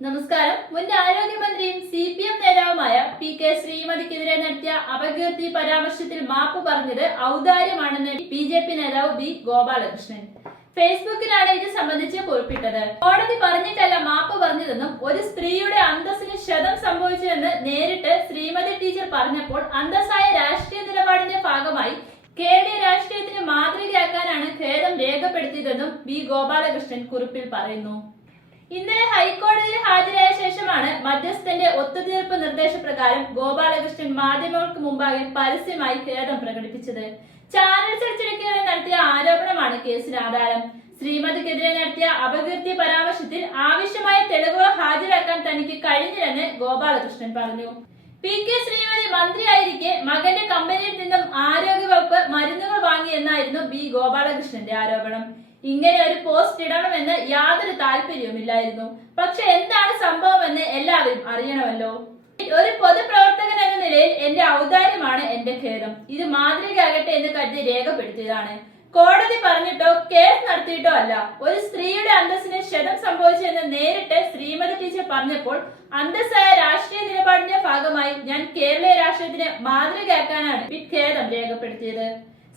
നമസ്കാരം. മുൻ ആരോഗ്യമന്ത്രിയും സി പി എം നേതാവുമായ പി കെ ശ്രീമതിക്കെതിരെ നടത്തിയ അപകീർത്തി പരാമർശത്തിൽ മാപ്പ് പറഞ്ഞത് ഔദാര്യമാണെന്ന് ബി ജെ പി നേതാവ് ബി ഗോപാലകൃഷ്ണൻ. ഫേസ്ബുക്കിലാണ് ഇത് സംബന്ധിച്ച് കുറിപ്പിട്ടത്. കോടതി പറഞ്ഞിട്ടല്ല മാപ്പ് പറഞ്ഞതെന്നും ഒരു സ്ത്രീയുടെ അന്തസ്സിന് ക്ഷതം സംഭവിച്ചുവെന്ന് നേരിട്ട് ശ്രീമതി ടീച്ചർ പറഞ്ഞപ്പോൾ അന്തസ്സായ രാഷ്ട്രീയ നിലപാടിന്റെ ഭാഗമായി കേരളീയ രാഷ്ട്രീയത്തിന് മാതൃകയാക്കാനാണ് ഖേദം രേഖപ്പെടുത്തിയതെന്നും ബി ഗോപാലകൃഷ്ണൻ കുറിപ്പിൽ പറയുന്നു. ഇന്നലെ മധ്യസ്ഥന്റെ ഒത്തുതീർപ്പ് നിർദ്ദേശപ്രകാരം ഗോപാലകൃഷ്ണൻ മാധ്യമങ്ങൾക്ക് മുമ്പാകെ പരസ്യമായി ഖേദം പ്രകടിപ്പിച്ചത്. ചാനൽ ചർച്ചയ്ക്കിടെ നടത്തിയ ആരോപണമാണ് കേസിന് ആധാരം. ശ്രീമതിക്കെതിരെ നടത്തിയ അപകീർത്തി പരാമർശത്തിൽ ആവശ്യമായ തെളിവുകൾ ഹാജരാക്കാൻ തനിക്ക് കഴിഞ്ഞില്ലെന്ന് ഗോപാലകൃഷ്ണൻ പറഞ്ഞു. പി കെ ശ്രീമതി മന്ത്രിയായിരിക്കെ മകന്റെ കമ്പനിയിൽ നിന്നും ആരോഗ്യവകുപ്പ് മരുന്നുകൾ വാങ്ങി എന്നായിരുന്നു ബി ഗോപാലകൃഷ്ണന്റെ ആരോപണം. ഇങ്ങനെ ഒരു പോസ്റ്റ് ഇടണമെന്ന് യാതൊരു താല്പര്യവുമില്ലായിരുന്നു. പക്ഷെ എന്താണ് സംഭവമെന്ന് എല്ലാവരും അറിയണമല്ലോ. ഒരു പൊതുപ്രവർത്തകൻ എന്ന നിലയിൽ എന്റെ ഔദാര്യമാണ് എന്റെ ഖേദം. ഇത് മാതൃകയാകട്ടെ എന്ന് കരുതി രേഖപ്പെടുത്തിയതാണ്. കോടതി പറഞ്ഞിട്ടോ കേസ് നടത്തിയിട്ടോ അല്ല. ഒരു സ്ത്രീയുടെ അന്തസ്സിന് ക്ഷതം സംഭവിച്ചു എന്ന് നേരിട്ട് ശ്രീമതി ടീച്ചർ പറഞ്ഞപ്പോൾ അന്തസ്സായ രാഷ്ട്രീയ നിലപാടിന്റെ ഭാഗമായി ഞാൻ കേരളീയ രാഷ്ട്രീയത്തിന് മാതൃകയാക്കാനാണ് ഖേദം രേഖപ്പെടുത്തിയത്.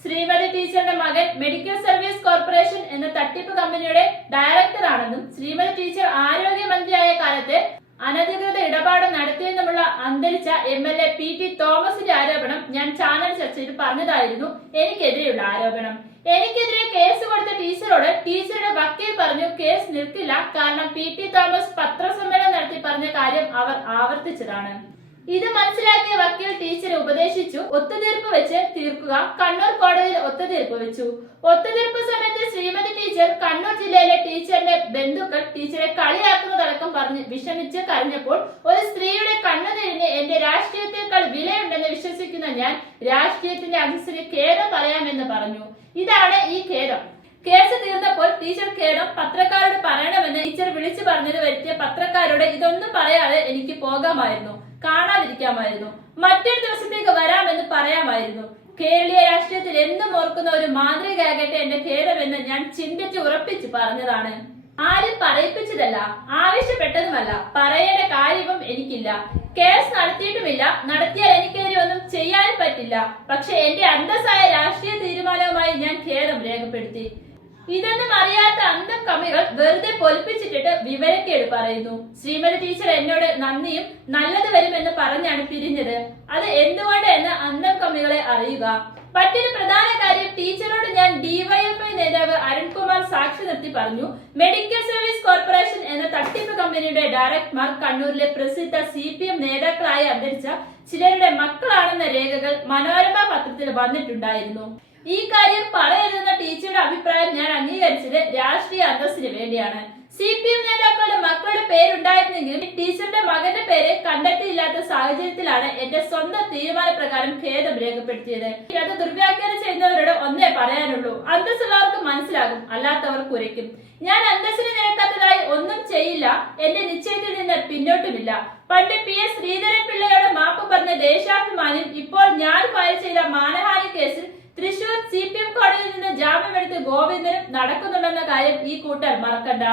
ശ്രീമതി ടീച്ചറുടെ മകൻ മെഡിക്കൽ സർവീസ് കോർപ്പറേഷൻ എന്ന തട്ടിപ്പ് കമ്പനിയുടെ ഡയറക്ടറാണെന്നും ശ്രീമതി ടീച്ചർ ആരോഗ്യമന്ത്രിയായ കാലത്ത് അനധികൃത ഇടപാട് നടത്തിയെന്നുമുള്ള അന്തരിച്ച M L A P T തോമസിന്റെ ആരോപണം ഞാൻ ചാനൽ ചർച്ചയിൽ പറഞ്ഞതായിരുന്നു. എനിക്കെതിരെയുള്ള ആരോപണം. എനിക്കെതിരെ കേസ് കൊടുത്ത ടീച്ചറോട് ടീച്ചറുടെ വക്കീൽ പറഞ്ഞു കേസ് നിൽക്കില്ല. കാരണം പി ടി തോമസ് പത്രസമ്മേളനം നടത്തി പറഞ്ഞ കാര്യം അവർ ആവർത്തിച്ചതാണ്. ഇത് മനസ്സിലാക്കിയ വക്കീൽ ഉപദേശിച്ചു ഒത്തുതീർപ്പ് വെച്ച് തീർക്കുക. കണ്ണൂർ കോടതിയിൽ ഒത്തുതീർപ്പ് വെച്ചു. ഒത്തുതീർപ്പ് സമയത്ത് ശ്രീമതി ടീച്ചർ കണ്ണൂർ ജില്ലയിലെ ടീച്ചറിന്റെ ബന്ധുക്കൾ ടീച്ചറെ കളിയാക്കുന്നതടക്കം പറഞ്ഞ് വിഷമിച്ച് കരഞ്ഞപ്പോൾ ഒരു സ്ത്രീയുടെ കണ്ണുനീരിന് എന്റെ രാഷ്ട്രീയത്തെക്കാൾ വിലയുണ്ടെന്ന് വിശ്വസിക്കുന്ന ഞാൻ രാഷ്ട്രീയത്തിന്റെ അനുസരിച്ച് ഖേദം പറയാമെന്ന് പറഞ്ഞു. ഇതാണ് ഈ ഖേദം. കേസ് തീർന്നപ്പോൾ ടീച്ചർ ഖേദം പത്രക്കാരോട് പറയണമെന്ന് ടീച്ചർ വിളിച്ചു പറഞ്ഞത് വരുത്തിയ പത്രക്കാരോട് ഇതൊന്നും പറയാതെ എനിക്ക് പോകാമായിരുന്നു. കാണാതിരിക്കാമായിരുന്നു. മറ്റൊരു ദിവസത്തേക്ക് വരാമെന്ന് പറയാമായിരുന്നു. കേരളീയ രാഷ്ട്രീയത്തിൽ എന്നും ഓർക്കുന്ന ഒരു മാതൃകയാകട്ടെ എന്റെ ഖേദമെന്ന് ഞാൻ ചിന്തിച്ച് ഉറപ്പിച്ച് പറഞ്ഞതാണ്. ആരും പറയിപ്പിച്ചതല്ല ആവശ്യപ്പെട്ടതുമല്ല. പറയേണ്ട കാര്യവും എനിക്കില്ല. കേസ് നടത്തിയിട്ടുമില്ല. നടത്തിയാൽ എനിക്കെതിരെ ഒന്നും ചെയ്യാനും പറ്റില്ല. പക്ഷെ എന്റെ അന്തസ്സായ രാഷ്ട്രീയ തീരുമാനവുമായി ഞാൻ ഖേദം രേഖപ്പെടുത്തി. ഇതൊന്നും അറിയാത്ത കമ്മികൾ വെറുതെ പൊലിപ്പിച്ചിട്ടിട്ട് വിവരക്കേട് പറയുന്നു. ശ്രീമതി ടീച്ചർ എന്നോട് നന്ദിയും നല്ലത് വരുമെന്ന് പറഞ്ഞാണ് പിരിഞ്ഞത്. അത് എന്തുകൊണ്ട് എന്ന് അന്തം കമ്മികളെ അറിയുക. മറ്റൊരു പ്രധാന കാര്യം ടീച്ചറോട് ഞാൻ ഡിവൈഎഫ്ഐ നേതാവ് അരുൺകുമാർ സാക്ഷി നിർത്തി പറഞ്ഞു. മെഡിക്കൽ സർവീസ് കോർപ്പറേഷൻ എന്ന തട്ടിപ്പ് കമ്പനിയുടെ ഡയറക്ടർമാർ കണ്ണൂരിലെ പ്രസിദ്ധ സി പി എം നേതാക്കളായി അന്തരിച്ച ചിലരുടെ മക്കളാണെന്ന രേഖകൾ മനോരമ പത്രത്തിൽ വന്നിട്ടുണ്ടായിരുന്നു. ഈ കാര്യം പറയരുതെന്ന ടീച്ചറുടെ അഭിപ്രായം രാഷ്ട്രീയ അന്തസ്സിന് വേണ്ടിയാണ്. സി പി എം നേതാക്കളുടെ മക്കളുടെ പേരുണ്ടായിരുന്നെങ്കിലും ടീച്ചറുടെ മകന്റെ പേര് കണ്ടെത്തിയില്ലാത്ത സാഹചര്യത്തിലാണ് എന്റെ സ്വന്തം തീരുമാനപ്രകാരം ഖേദം രേഖപ്പെടുത്തിയത്. അത് ദുർവ്യാഖ്യാനം ചെയ്യുന്നവരോട് ഒന്നേ പറയാനുള്ളൂ. അന്തസ്സുള്ളവർക്ക് മനസ്സിലാകും അല്ലാത്തവർ കുരയ്ക്കും. ഞാൻ അന്തസ്സിന് നിരക്കാത്തതായി ഒന്നും ചെയ്യില്ല എന്റെ നിശ്ചയത്തിൽ നിന്ന് പിന്നോട്ടുമില്ല. പണ്ട് പി എസ് ശ്രീധരൻ പിള്ളയോട് മാപ്പ് പറഞ്ഞ ദേശാഭിമാനിയും ഇപ്പോൾ ഞാൻ ഫയൽ ചെയ്ത മാനഹാനി കേസിൽ തൃശൂർ സി പി എം കോടതിയിൽ നിന്ന് നടക്കുന്നുണ്ടെന്ന കാര്യം ഈ കൂട്ടർ മറക്കണ്ട.